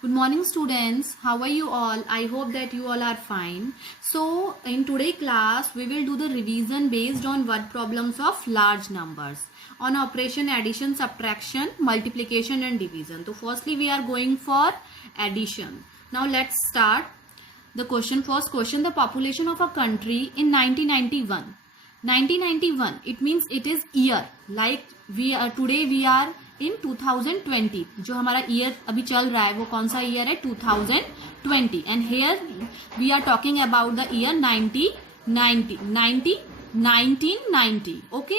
Good morning students, how are you all? I hope that you all are fine. So in today's class we will do the revision based on word problems of large numbers on operation addition, subtraction, multiplication and division. So firstly we are going for addition. Now let's start the question. First question, the population of a country in 1991. 1991 it means it is year, like we are today we are इन 2020. जो हमारा year अभी चल रहा है वो कौन सा year है? 2020. And here we are talking about the year 1990. Okay,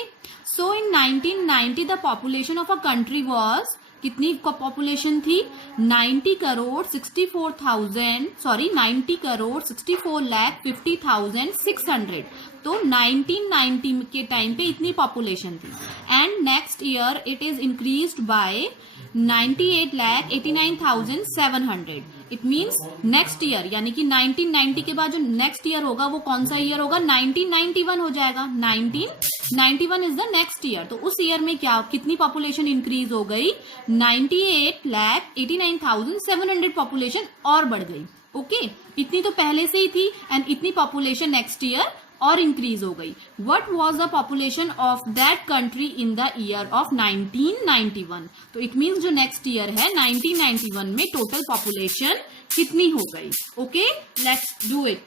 so in 1990 the population of a country was, कितनी पॉपुलेशन थी? 90 करोड़ 64,60,50,600. तो 1990 के टाइम पे इतनी पॉपुलेशन थी. And next year it is increased by 98,89,700. It means next year, यानी कि 1990 के बाद जो नेक्स्ट ईयर होगा वो कौन सा ईयर होगा? 1991 हो जाएगा. 1991 इज द नेक्स्ट ईयर. तो उस ईयर में क्या, कितनी पॉपुलेशन इंक्रीज हो गई? 98,89,700 पॉपुलेशन और बढ़ गई. ओके, इतनी तो पहले से ही थी एंड इतनी पॉपुलेशन नेक्स्ट ईयर और इंक्रीज हो गई. What was the population of that country in the year of 1991? तो इट मीन्स जो नेक्स्ट ईयर है 1991 में टोटल पॉपुलेशन कितनी हो गई? Okay, let's do it.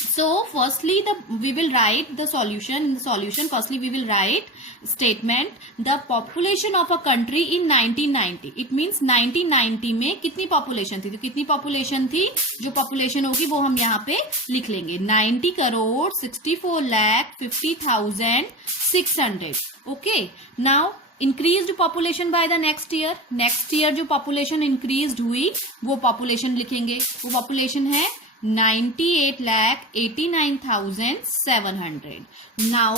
So firstly we will write the solution. In the solution firstly we will write statement the population of a country in 1990. It means 1990 में कितनी population थी? तो कितनी population थी? जो population होगी वो हम यहाँ पे लिख लेंगे. 90 crore 64,50,600. Okay, now increased population by the next year. next year जो population increased हुई वो population लिखेंगे. वो population है 98,89,700. नाउ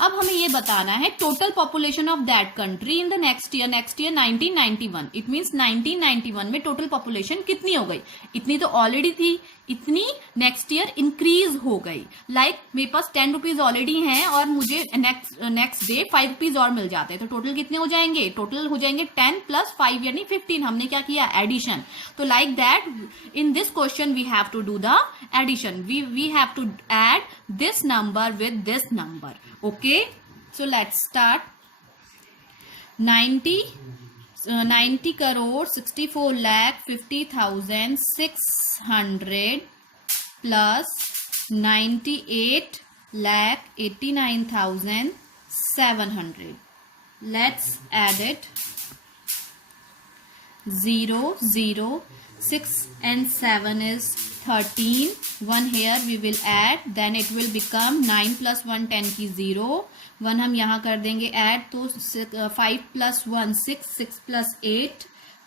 अब हमें ये बताना है total population of that country in the next year. Next year 1991. It means 1991 में टोटल पॉपुलेशन कितनी हो गई? इतनी तो ऑलरेडी थी, इतनी नेक्स्ट ईयर इंक्रीज हो गई. लाइक मेरे पास 10 रुपीज ऑलरेडी हैं और मुझे नेक्स्ट डे 5 रुपीज और मिल जाते हैं. तो टोटल कितने हो जाएंगे? टोटल हो जाएंगे 10 + 5 यानी 15. हमने क्या किया? एडिशन. तो like that in this question we have to do the addition. We have to add this number with this number. Okay, so let's start. 90 crore 64,50,600 plus 98,89,700. Let's add it. 0 0 6 and 7 is 13. 1 here we will add, then it will become 9 + 1 10 की 0. 1 हम यहाँ कर देंगे add, तो 5 + 1 6, 6 + 8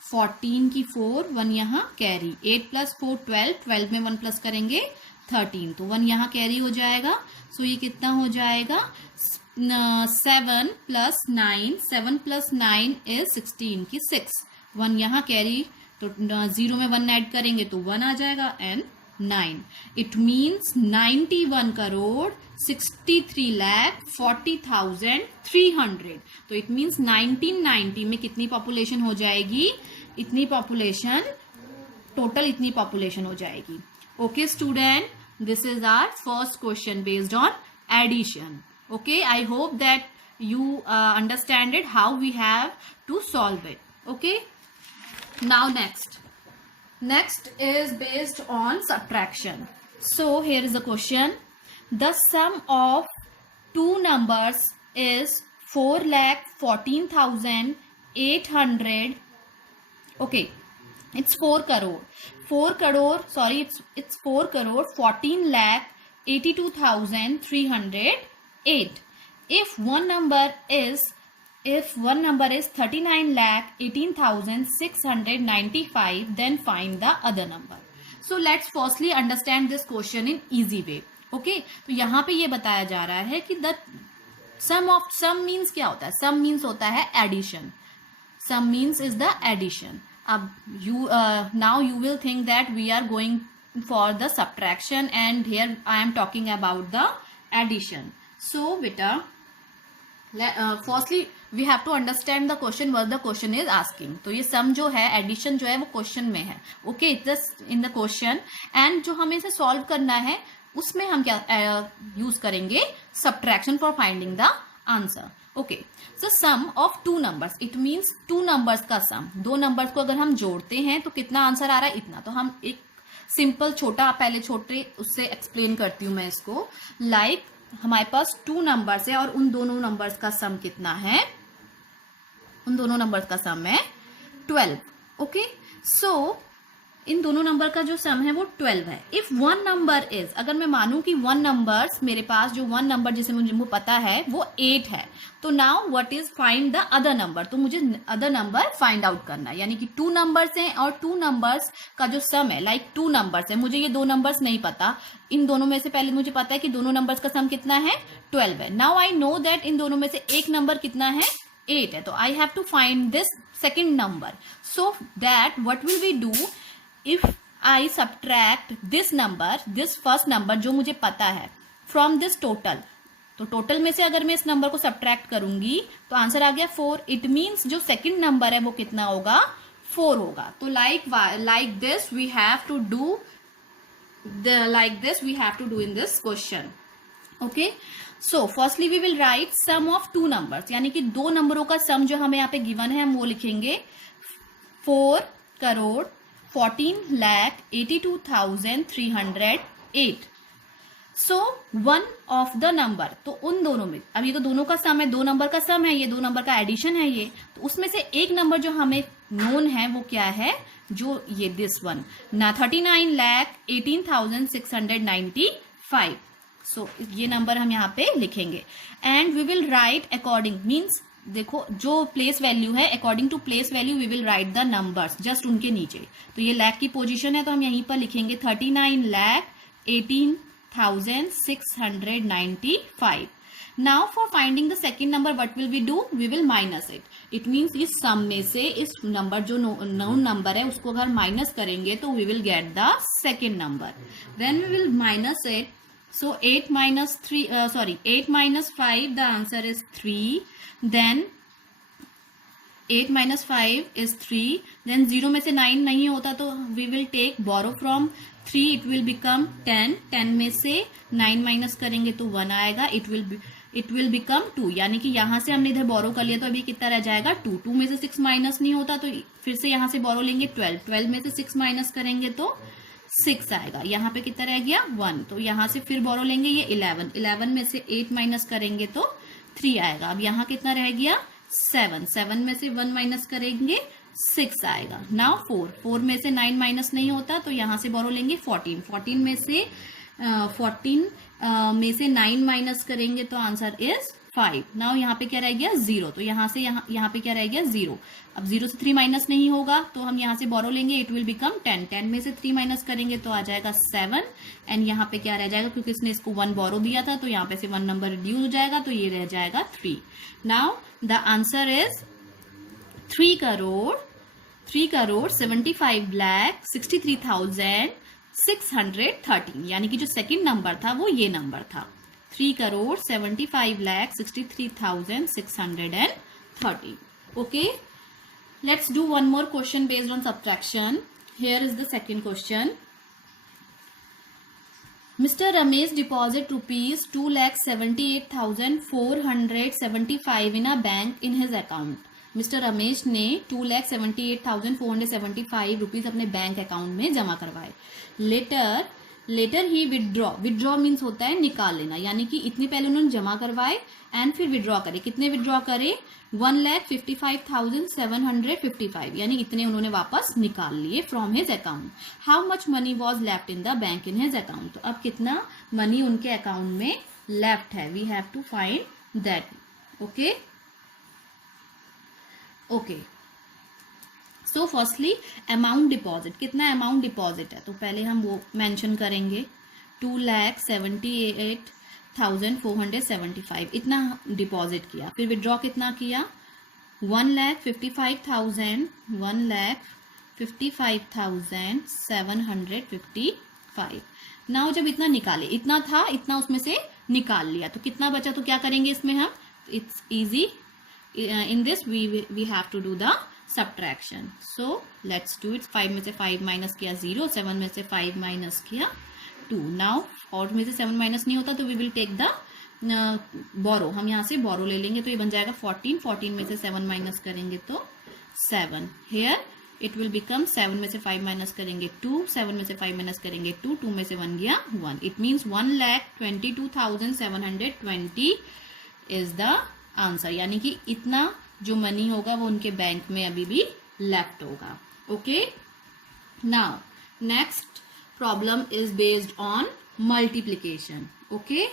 14 की 4, 1 यहाँ carry. 8 + 4 12, 12 में 1 plus करेंगे 13, तो 1 यहाँ कैरी हो जाएगा. सो ये कितना हो जाएगा? 7 + 9, 7 + 9 is 16 की 6. 1 यहाँ कैरी, तो 0 में 1 ऐड करेंगे तो 1 आ जाएगा एंड 9. It means 91 crore 63,40,300. तो इट मीन्स 1990 में कितनी पॉपुलेशन हो जाएगी? इतनी पॉपुलेशन, टोटल इतनी पॉपुलेशन हो जाएगी. Okay student, this is our first question based on addition. Okay, I hope that you understand how we have to solve it. Okay, now next is based on subtraction. So here is the question. The sum of two numbers is 4,14,800. okay, it's 4 crore 14,82,308. if one number is 39,18,695, then find the other number. So let's firstly understand this question in easy way. Okay, तो यहाँ पे ये बताया जा रहा है कि the sum means क्या होता है? sum means होता है addition. sum means is the addition. अब now you will think that we are going for the subtraction and here I am talking about the addition. So beta, firstly we have to understand the question what the question is asking. तो ये सम जो है, addition जो है वो question में है, okay, it's in the question. And जो हमें इसे सॉल्व करना है उसमें हम क्या यूज करेंगे, subtraction for finding the answer. Okay, so sum of two numbers, it means two numbers का सम, दो नंबर्स को अगर हम जोड़ते हैं तो कितना आंसर आ रहा है, इतना। तो हम एक सिंपल छोटा, पहले छोटे उससे एक्सप्लेन करती हूं मैं इसको। लाइक हमारे पास टू नंबर्स है और उन दोनों नंबर्स का सम कितना है, उन दोनों नंबर्स का सम है 12। ओके, सो इन दोनों नंबर का जो सम है वो 12 है। इफ वन नंबर इज, अगर मैं मानूं कि वन नंबर्स, मेरे पास जो वन नंबर जिसे मुझे पता है वो 8 है, तो now what is find the other number, तो मुझे अदर नंबर फाइंड आउट करना है। यानी कि टू नंबर्स हैं और टू नंबर्स का जो सम है, लाइक टू नंबर्स है, मुझे ये दो नंबर्स नहीं पता, इन दोनों में से पहले मुझे पता है कि दोनों नंबर्स का सम कितना है, 12 है। Now I know that in दोनों में से एक नंबर कितना है, 8 है, तो I have to find this second number. So that what will we do, if I subtract this number, this first number जो मुझे पता है, from this total, तो टोटल में से अगर मैं इस नंबर को सब्ट्रैक्ट करूंगी तो आंसर आ गया 4। इट मीन्स जो सेकंड नंबर है वो कितना होगा, 4 होगा। तो like this we have to do in this question. Okay, so firstly we will write sum of two numbers, यानी कि दो नंबरों का सम जो हमें यहाँ पे गिवन है हम वो लिखेंगे 4,82,308। So one of the number, तो उन दोनों में, अब ये तो दोनों का सम है, दो नंबर का सम है, ये दो नंबर का एडिशन है ये, तो उसमें से एक नंबर जो हमें नोन है वो क्या है, जो ये दिस वन ना 39,18,695। सो ये नंबर हम यहाँ पे लिखेंगे। And we will write according, means देखो जो प्लेस वैल्यू है, according to place value we will write the numbers just उनके नीचे। तो ये लाख की पोजीशन है तो हम यहीं पर लिखेंगे 39,18,695। Now for finding the second number what will we do, we will minus it. It means इस सम में से इस नंबर जो नोन नंबर है उसको अगर माइनस करेंगे तो we will get the second number. Then we will minus it. So 8 minus 5, the answer is 3. Then 8 minus 5 is 3. Then 0 में से 9 नहीं होता तो we will take borrow from 3, it will become 10. 10 में से 9 माइनस करेंगे तो 1 आएगा, it will become 2। यानी कि यहाँ से हमने इधर बोरो कर लिया तो अभी कितना रह जाएगा 2। 2 में से 6 माइनस नहीं होता तो फिर से यहाँ से बोरो लेंगे 12। 12 में से 6 माइनस करेंगे तो 6 आएगा। यहाँ पे कितना रह गया 1, तो यहाँ से फिर बोरो लेंगे ये 11। 11 में से 8 माइनस करेंगे तो 3 आएगा। अब यहाँ कितना रह गया 7। 7 में से 1 माइनस करेंगे 6 आएगा। नाउ 4। 4 में से 9 माइनस नहीं होता तो यहाँ से बोरो लेंगे 14। 14 में से 9 माइनस करेंगे तो आंसर इज 5। नाउ यहाँ पे क्या रह गया 0, तो यहाँ से यहाँ पे क्या रह गया 0। अब 0 से 3 माइनस नहीं होगा तो हम यहाँ से बोरो लेंगे, इट विल बिकम 10। 10 में से 3 माइनस करेंगे तो आ जाएगा 7। एंड यहाँ पे क्या रह जाएगा, क्योंकि इसने इसको 1 बोरो दिया था तो यहाँ पे से 1 नंबर रिड्यूस हो जाएगा तो ये रह जाएगा 3। नाउ द आंसर इज 3,75,63,613, यानी कि जो सेकेंड नंबर था वो ये नंबर था 3,75,63,613. Okay, let's do one more question based on subtraction. Here is the second question. Mr. Ramesh deposit rupees 2,78,475 in a bank in his account. Mister Ramesh ने 2,78,475 rupees अपने bank account में जमा करवाए. Letter ही withdraw means होता है निकाल लेना, यानी कि इतने पहले उन्होंने जमा करवाए एंड फिर विदड्रॉ करे. कितने विदड्रॉ करे? 1,55,755, यानी इतने उन्होंने वापस निकाल लिए from his account. How much money was left in the bank in his account. तो अब कितना मनी उनके अकाउंट में लेफ्ट है, we have to find that. Okay so firstly amount deposit, कितना अमाउंट डिपॉजिट है तो पहले हम वो मेंशन करेंगे. 2,78,475 इतना डिपॉजिट किया. फिर विड्रॉ कितना किया? 1,55,755. नाउ जब इतना निकाले, इतना था, इतना उसमें से निकाल लिया तो कितना बचा, तो क्या करेंगे इसमें हम? It's easy. in this we have to do the subtraction. So let's do it. 5 में से 5 माइनस किया 0, 7 में से 5 माइनस किया 2. नाउ और में से 7 माइनस नहीं होता तो वी विल टेक द बोरो, हम यहाँ से बोरो ले लेंगे तो ये बन जाएगा 14. 14 में से 7 माइनस करेंगे तो 7. हेयर इट विल बिकम 7 में से 5 माइनस करेंगे 2, 7 में से 5 माइनस करेंगे 2, 2 में से 1 गया 1. It means 1,22,720 is the answer. यानी कि इतना जो मनी होगा वो उनके बैंक में अभी भी लेफ्ट होगा. Okay, now next problem is based on multiplication. Okay,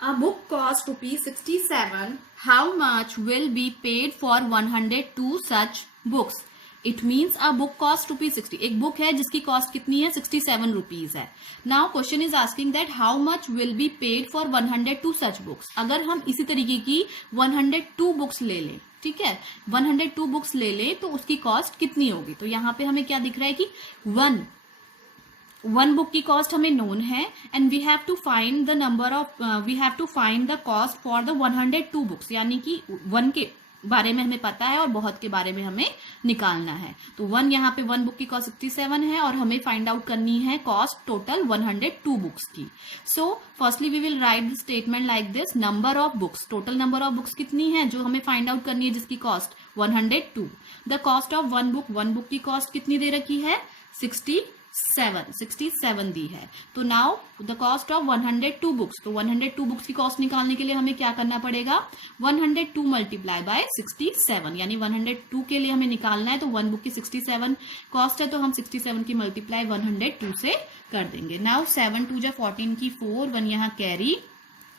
a book cost ₹67. How much will be paid for 102 such books? It means a book cost ₹60. एक बुक है जिसकी कॉस्ट कितनी है 67 रुपीज है. Now question is asking that how much will be paid for 102 such books. अगर हम इसी तरीके की 102 बुक्स ले लें, ठीक है, 102 बुक्स ले लें तो उसकी कॉस्ट कितनी होगी. तो यहाँ पे हमें क्या दिख रहा है कि वन बुक की कॉस्ट हमें नोन है and we have to find the number of we have to find the cost for the 102 books. यानी कि 1 के बारे में हमें पता है और बहुत के बारे में हमें निकालना है. तो 1 यहाँ पे 1 बुक की कॉस्ट 67 है और हमें फाइंड आउट करनी है कॉस्ट टोटल 102 बुक्स की. So firstly we will write the statement like this. Number of books, total number of books कितनी है जो हमें फाइंड आउट करनी है जिसकी cost 102. The cost of 1 book की कॉस्ट कितनी दे रखी है 67 दी है. तो now the cost of 102 books. तो 102 बुक्स की कॉस्ट निकालने के लिए हमें क्या करना पड़ेगा 102 मल्टीप्लाई बाय 67. यानी 102 के लिए हमें निकालना है तो 1 बुक की 67 कॉस्ट है तो हम 67 की मल्टीप्लाई 102 से कर देंगे. नाउ 7 2 जा 14 की 4, 1 यहाँ कैरी,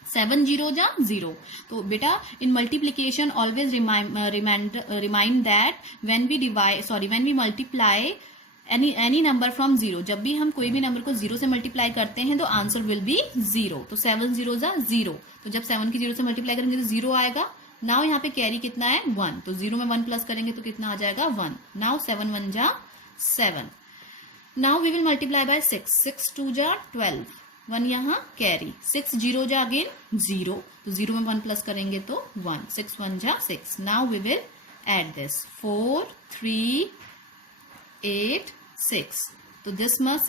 7 0 जा 0. तो बेटा in multiplication always remind that when we multiply any number from 0, जब भी हम कोई भी नंबर को 0 से मल्टीप्लाई करते हैं तो आंसर विल बी 0. तो 7 0 जा 0. तो जब 7 की 0 से मल्टीप्लाई करेंगे तो 0 आएगा. नाउ यहाँ पे कैरी कितना है 1. तो 0 में 1 प्लस करेंगे तो कितना आ जाएगा 1. नाउ 7 1 जा 7. Now we will multiply by 6. 6 2 जा 12. 1 यहाँ कैरी, 6 0 जा अगेन 0. तो 0 में 1 प्लस करेंगे तो 1. 6 1 जा 6. Now we will add this 4 3 8 6. So this much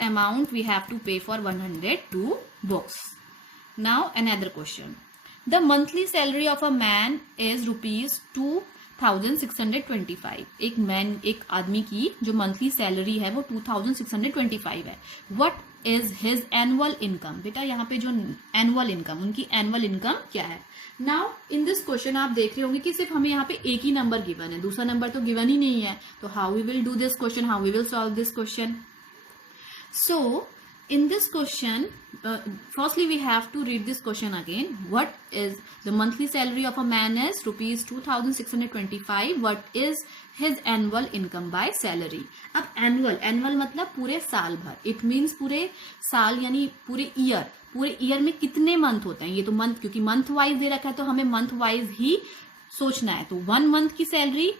amount we have to pay for 102 books. Now another question. The monthly salary of a man is ₹2,625. एक आदमी की जो मंथली सैलरी है वो 2,625 है. What is his annual income? बेटा यहाँ पे जो एनुअल इनकम, उनकी एनुअल इनकम क्या है. नाउ इन दिस क्वेश्चन आप देख रहे होंगे कि सिर्फ हमें यहाँ पे एक ही नंबर गिवन है, दूसरा नंबर तो गिवन ही नहीं है. तो how we will do this question, how we will solve this question. So in this question firstly we have to read this question again. What is the monthly salary of a man is ₹2,625. what is his annual income by salary. अब annual मतलब पूरे साल भर. it means पूरे साल यानी पूरे year में कितने मंथ होते हैं. ये तो मंथ, क्योंकि मंथ वाइज दे रखा है तो हमें मंथ वाइज ही सोचना है. तो 1 मंथ की सैलरी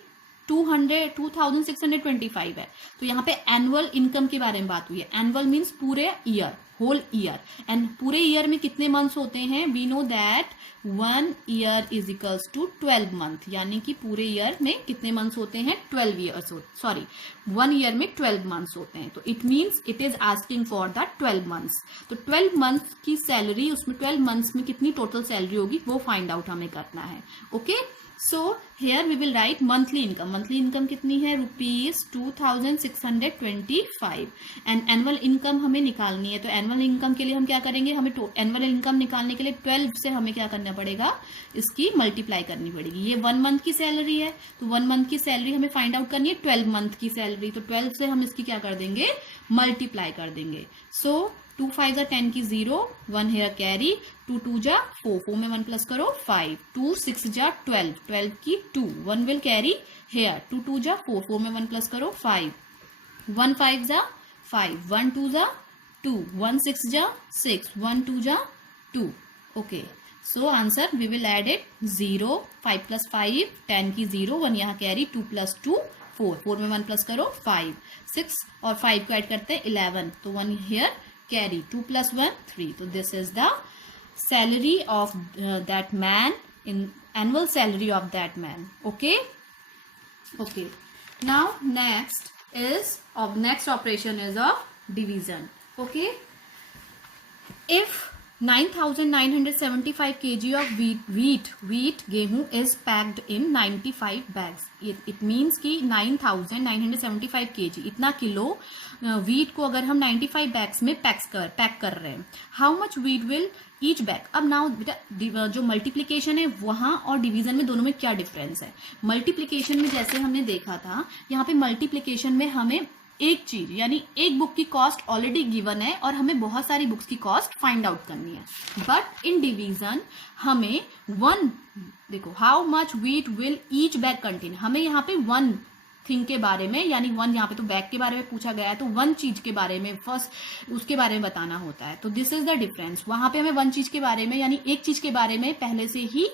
2,625 है. तो यहाँ पे एनुअल इनकम के बारे में बात हुई है. एनुअल मीन्स पूरे ईयर, होल ईयर. एंड पूरे ईयर में कितने मंथ्स होते हैं. We know that 1 year is equals to 12 month. यानी कि पूरे ईयर में कितने मंथ्स होते हैं 1 ईयर में 12 मंथ्स होते हैं. तो it means it is asking for the 12 months. तो 12 मंथ्स की सैलरी, उसमें 12 मंथ्स में कितनी टोटल सैलरी होगी वो फाइंड आउट हमें करना है. Okay, so here we will write monthly income. Monthly income कितनी है ₹2,625. एंड एनुअल इनकम हमें निकालनी है. तो एनुअल इनकम के लिए हम क्या करेंगे, हमें एनुअल इनकम निकालने के लिए 12 से हमें क्या करना पड़ेगा, इसकी मल्टीप्लाई करनी पड़ेगी. ये 1 मंथ की सैलरी है तो 1 मंथ की सैलरी हमें फाइंड आउट करनी है 12 मंथ की सैलरी. तो 12 से हम इसकी क्या कर देंगे, मल्टीप्लाई कर देंगे. सो 2 5 जा 10 की 0, 1 हेयर कैरी, 2 2 जा 4, 4 में 1 प्लस करो 5, 2 6 जा 12, 12 की 2, 1 विल कैरी हेयर, 2 2 जा 4, 4 में 1 प्लस करो 5, 1 5 जा 5, 1 2 जा 2, 1 6 जा 6, 1 2 जा 2. Okay, so answer we will add it 0, 5 plus 5, 10 की 0, 1 यहाँ कैरी, 2 प्लस 2 4, 4 में 1 प्लस करो 5, 6 और 5 को ऐड करते हैं 11. तो 1 हेयर कैरी, 2 plus 1 3. तो this is the salary of that man, in annual salary of that man. Okay. Now next operation is of division. Okay. If 9,975 kg of wheat गेहूं is packed in 95 bags, it means कि 9,975 kg इतना kilo wheat को अगर हम 95 bags में pack कर रहे हैं, how much wheat will each bag? अब नाउ बेटा जो मल्टीप्लीकेशन है वहां और डिवीजन में दोनों में क्या डिफरेंस है? मल्टीप्लीकेशन में जैसे हमने देखा था, यहाँ पे मल्टीप्लीकेशन में हमें एक चीज यानी एक बुक की कॉस्ट ऑलरेडी गिवन है और हमें बहुत सारी बुक्स की कॉस्ट फाइंड आउट करनी है. बट इन डिवीजन हमें देखो how much wheat will each bag contain, हमें यहाँ पे वन थिंग के बारे में यानी वन, यहाँ पे तो बैग के बारे में पूछा गया है तो वन चीज के बारे में फर्स्ट उसके बारे में बताना होता है. तो दिस इज द डिफरेंस. वहां पे हमें वन चीज के बारे में यानी एक चीज के बारे में पहले से ही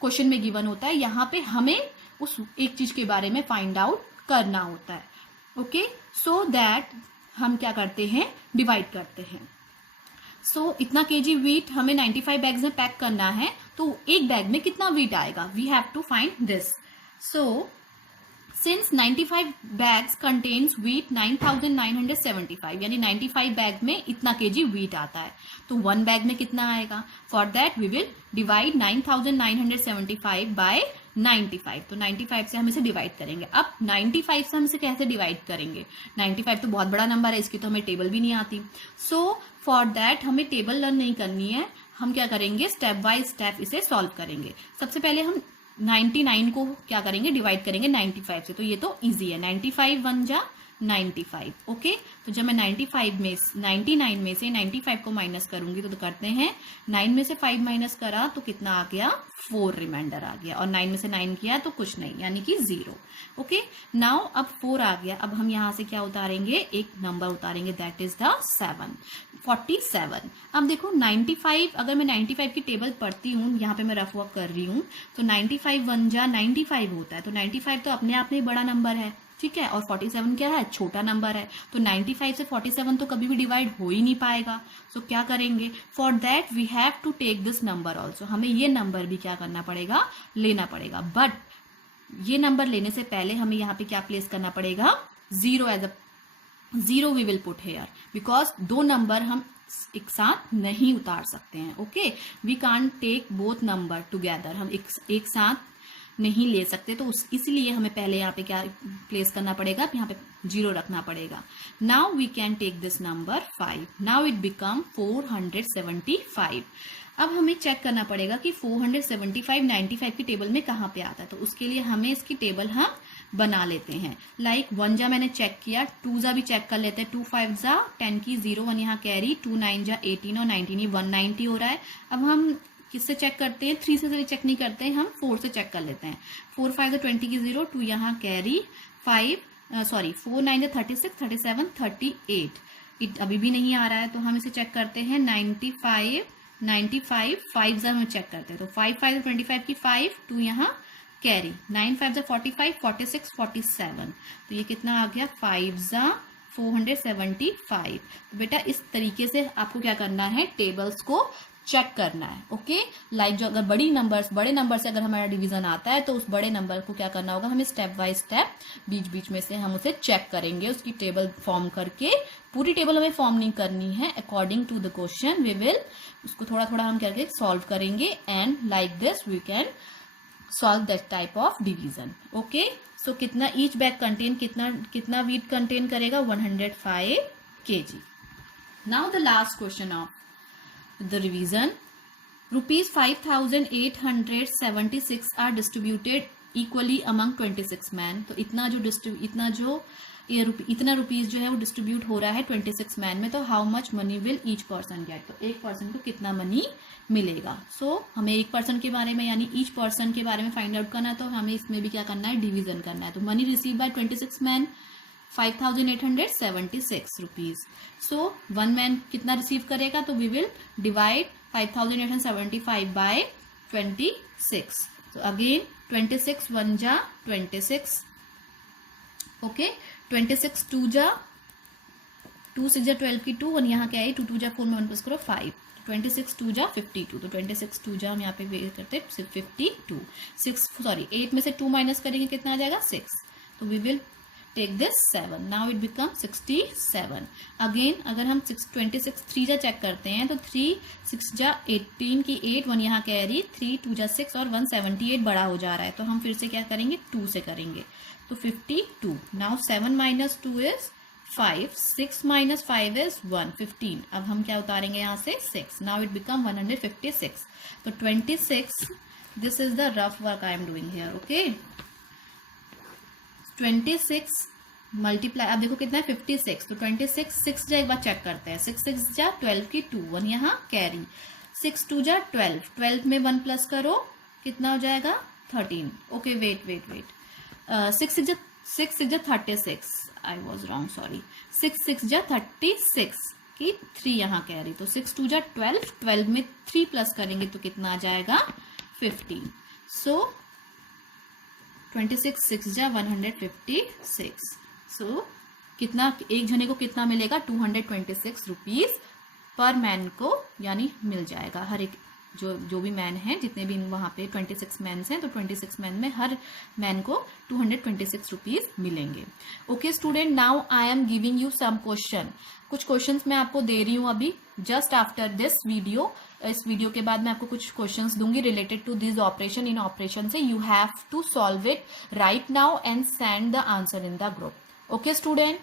क्वेश्चन में गिवन होता है, यहाँ पे हमें उस एक चीज के बारे में फाइंड आउट करना होता है. ओके, सो दैट हम क्या करते हैं, डिवाइड करते हैं. सो इतना केजी व्हीट हमें 95 बैग्स में पैक करना है, तो एक बैग में कितना व्हीट आएगा, we have to find this. So since 95 bags contains wheat 9,975 यानी 95 बैग में इतना केजी व्हीट आता है, तो वन बैग में कितना आएगा. For that we will divide 9,975 by 95. तो 95 से हम इसे डिवाइड करेंगे. अब 95 से हम इसे कैसे डिवाइड करेंगे, 95 तो बहुत बड़ा नंबर है, इसकी तो हमें टेबल भी नहीं आती. सो फॉर दैट हमें टेबल लर्न नहीं करनी है, हम क्या करेंगे, स्टेप बाय स्टेप इसे सॉल्व करेंगे. सबसे पहले हम 99 को क्या करेंगे, डिवाइड करेंगे 95 से. तो ये तो इजी है, 95 1 जा 95. ओके, तो जब मैं 99 में से 95 को माइनस करूंगी तो करते हैं 9 में से 5 माइनस करा तो कितना आ गया, 4 रिमाइंडर आ गया, और 9 में से 9 किया तो कुछ नहीं यानी कि 0. ओके, नाउ अब 4 आ गया. अब हम यहां से क्या उतारेंगे, एक नंबर उतारेंगे, दैट इज द 47. अब देखो 95, अगर मैं 95 की टेबल पढ़ती हूँ, यहाँ पे मैं रफ वर्क कर रही हूँ, तो 95 1 जा 95 होता है. तो 95 तो अपने आप में बड़ा नंबर है, ठीक है, और 47 क्या है, छोटा नंबर है. तो 95 से 47 तो कभी भी डिवाइड हो ही नहीं पाएगा. सो क्या करेंगे, for that we have to take this number also, हमें ये नंबर भी क्या करना पड़ेगा, लेना पड़ेगा. बट ये नंबर लेने से पहले हमें यहाँ पे क्या प्लेस करना पड़ेगा, 0 as a 0 we will put here, because दो नंबर हम एक साथ नहीं उतार सकते हैं. Okay, we can't take both number together, हम एक साथ नहीं ले सकते. तो इसलिए हमें पहले यहाँ पे क्या प्लेस करना पड़ेगा, यहाँ पे 0 रखना पड़ेगा. Now we can take this number 5. Now it become 475. अब हमें चेक करना पड़ेगा कि 475 95 की टेबल में कहाँ पे आता है. तो उसके लिए हमें इसकी टेबल हम बना लेते हैं. लाइक 1 जा मैंने चेक किया, 2 जा भी चेक कर लेते हैं. 2 5 जा 10 की 0 1 यहाँ कैरी, 2 9 जा 18 और 19 ये 190 हो रहा है. अब हम किससे चेक करते हैं, 3 से भी चेक नहीं करते हैं, हम 4 से चेक कर लेते हैं. 4 5 जा 20 की 0, 2 यहाँ कैरी, 4 9 जा 36 37 38. इट अभी भी नहीं आ रहा है, तो हम इसे चेक करते हैं. 95 5 जा हम चेक करते हैं. तो 5 5 जा 25 की 5, 2 यहाँ कैरी, 9 5 जा 45 46 47. तो ये कितना आ गया, 5 जा 475. तो बेटा इस तरीके से आपको क्या करना है, टेबल्स को चेक करना है. ओके, लाइक जो अगर बड़े नंबर से अगर हमारा डिवीजन आता है तो उस बड़े नंबर को क्या करना होगा, हमें स्टेप बाय स्टेप बीच में से हम उसे चेक करेंगे, उसकी टेबल फॉर्म करके. पूरी टेबल हमें फॉर्म नहीं करनी है, according to the question we will उसको थोड़ा थोड़ा हम करके सॉल्व करेंगे. And like this we can solve that type of division. Okay, so कितना ईच बैग कंटेन, कितना व्हीट कंटेन करेगा, 105 kg. Now the last question of the revision. Rupees 5,876 are distributed equally among 26 men. तो इतना rupees जो है वो distribute हो रहा है 26 मैन में. तो how much money will each person get, तो एक पर्सन को कितना मनी मिलेगा. सो हमें एक पर्सन के बारे में यानी ईच पर्सन के बारे में फाइंड आउट करना है, तो हमें इसमें भी क्या करना है, डिवीजन करना है. तो money receive by 26 man 5,876 rupees. So 1 man कितना रिसीव करेगा, तो वी विल डिवाइड 5,875 बाय 26. तो अगेन 26 1 जा 26. ओके, 26 2 जा 2 6 जा 12 की 2, 1 यहाँ क्या आई, 2 2 जा 4 में 1 प्लस करो 5, 26 2 जा 52, तो 26 2 जा हम यहाँ पे वेट करते हैं 52, 8 में से 2 माइनस करेंगे कितना आ जाएगा 6, तो we will take this 7, now it become 67। Again अगर हम 26 3 जा चेक करते हैं तो 3 6 जा 18 की 8, 1 यहाँ कैरी, 3 2 जा 6 और 178 बड़ा हो जा रहा है, तो हम फिर से क्या करेंगे 2 से करेंगे, तो 52। Now 7 minus 2 is 5, 6 minus 5 is 1, 15। अब हम क्या उतारेंगे यहाँ से 6, नाउ इट बिकम 156, तो 26, this is the rough work I am doing here, okay. 26 multiply, अब देखो कितना है 56, तो 26 6 जा एक बार चेक करते हैं, 6 6 जा 12 की 2, 1 यहाँ कैरी, 6 2 जा 12, 12 में 1 प्लस करो कितना हो जाएगा 13, ओके वेट 6 6 जा 36, आई वॉज रॉन्ग सॉरी, 6 6 जा 36 की 3 यहाँ कैरी, तो 6 2 जा 12, 12 में 3 प्लस करेंगे तो कितना आ जाएगा 15, सो 26 6 जा 156, सो कितना एक जने को कितना मिलेगा 226 रुपीज पर मैन को यानी मिल जाएगा, हर एक जो भी मैन है, जितने भी वहाँ पे 26 मैन्स हैं, तो 26 मैन में हर मैन को 226 रुपीज मिलेंगे। Okay student, now I am giving you some question, कुछ क्वेश्चंस मैं आपको दे रही हूँ अभी जस्ट आफ्टर दिस वीडियो। इस वीडियो के बाद मैं आपको कुछ क्वेश्चंस दूंगी रिलेटेड टू दिस ऑपरेशन, इन ऑपरेशन से you have to solve it right now and send the answer in the group. Okay student.